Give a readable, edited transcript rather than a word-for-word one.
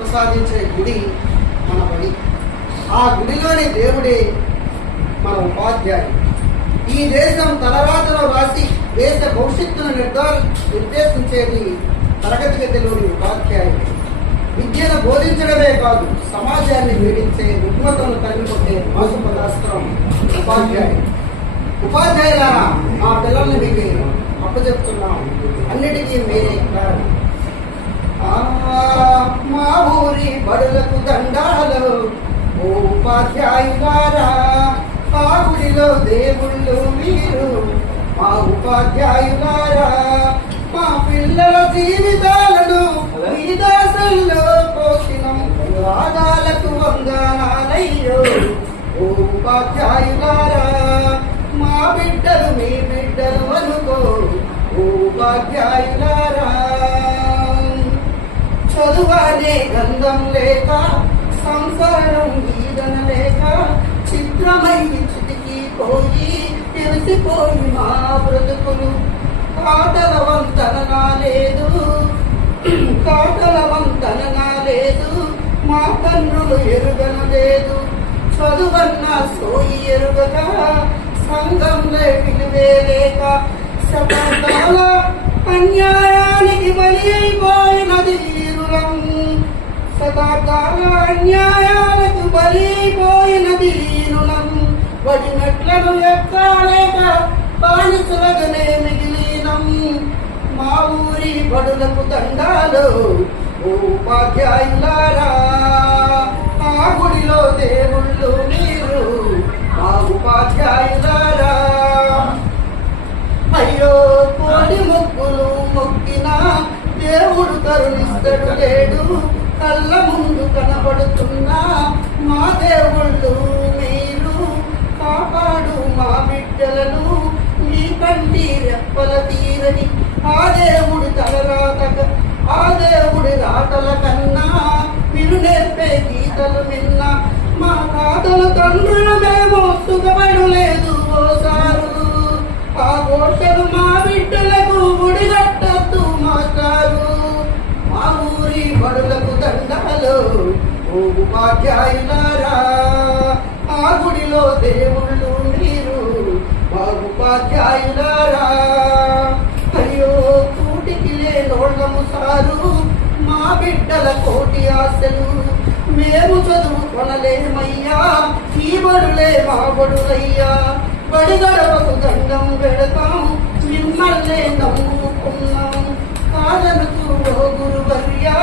ప్రసాదించే గుడి మన బడి. ఆ గుడిలోని దేవుడే మన ఉపాధ్యాయుడు. ఈ దేశం తలరాతలో రాసి దేశ భవిష్యత్తును నిర్దేశించేది తరగతి గదిలోని ఉపాధ్యాయుడు. విద్యను బోధించడమే కాదు, సమాజాన్ని పీడించే రుగ్మతను తరిమికొట్టే మాసుపదాస్త్రం ఉపాధ్యాయుడు. ఉపాధ్యాయులారా, మా పిల్లల్ని మీకు అప్పచెప్తున్నాం, అన్నిటికీ మీరే కారణం. మా ఊరి బడులకు దండాలు ఓ ఉపాధ్యాయులారా, ఆ గుడిలో దేవుళ్ళు మీరు మా ఉపాధ్యాయులారా. మా పిల్లల జీవితాలను మీ దాసల్లో పోషణం వాదాలకు వందనాలయ్యో ఓ ఉపాధ్యాయులారా. మా బిడ్డలు మీ బిడ్డలు అనుకో ఓ ఉపాధ్యాయులారా. చదువనే గంధం లేక సంసారం ఈదన లేక చిత్రమై చితికి పోయి తెలిసిపోయి మా బ్రతుకులు. కాటల వంతనగా లేదు మా కన్నులు ఎరుగను లేదు. చదువన్న సోయి ఎరుగగా సంఘంలో విలువే లేక శతాబ్దాల అన్యాయానికి బలి అయిపోయినది వీరులం. శతాబ్దాల అన్యాయాలకు బలి అయిపోయినది వీరులం. వడిమెట్లను ఎక్కాలేక బానిసలుగానే మిగిలినం. మా ఊరి బడులకు దండాలు ఓ ఉపాధ్యాయులారా. ఆ గుడిలో దేవుళ్ళు మీరు మా ఉపాధ్యాయులారా. అయ్యో కోడి మొక్కులు మొక్కినా దేవుడు కరుణిస్తడు లేడు. కళ్ళ ముందు కనబడుతున్నా మా దేవుళ్ళు మీరు. కాపాడు మా బిడ్డలను మీ కంటి రెప్పల తీరని. ఆ దేవుడి ఆ దేవుడి రాతల కన్నా మీరు నేర్పే గీతలు విన్నా. మా తాతల తండ్రులు మేము సుఖపడలేదు ఓసారు. ఆ గోషలు మా బిడ్డలకు ఒడిగట్టద్దు మాస్టారు. మా ఊరి బడులకు దండాలు ఓ ఉపాధ్యాయులారా. ఆ గుడిలో దేవుళ్ళు మీరు మా ఉపాధ్యాయులారా. అయ్యో కూటికి లేనోళ్ళము సారు, మా బిడ్డల కోటి ఆశలు. మేము చదువుకొనలేమయ్యా, ఈ బడులే మా బడులయ్యా. బడి గడవకు దండం పెడతాం, మిమ్మల్నే నమ్ముకున్నాం. కాదనుకు గురువర్యా.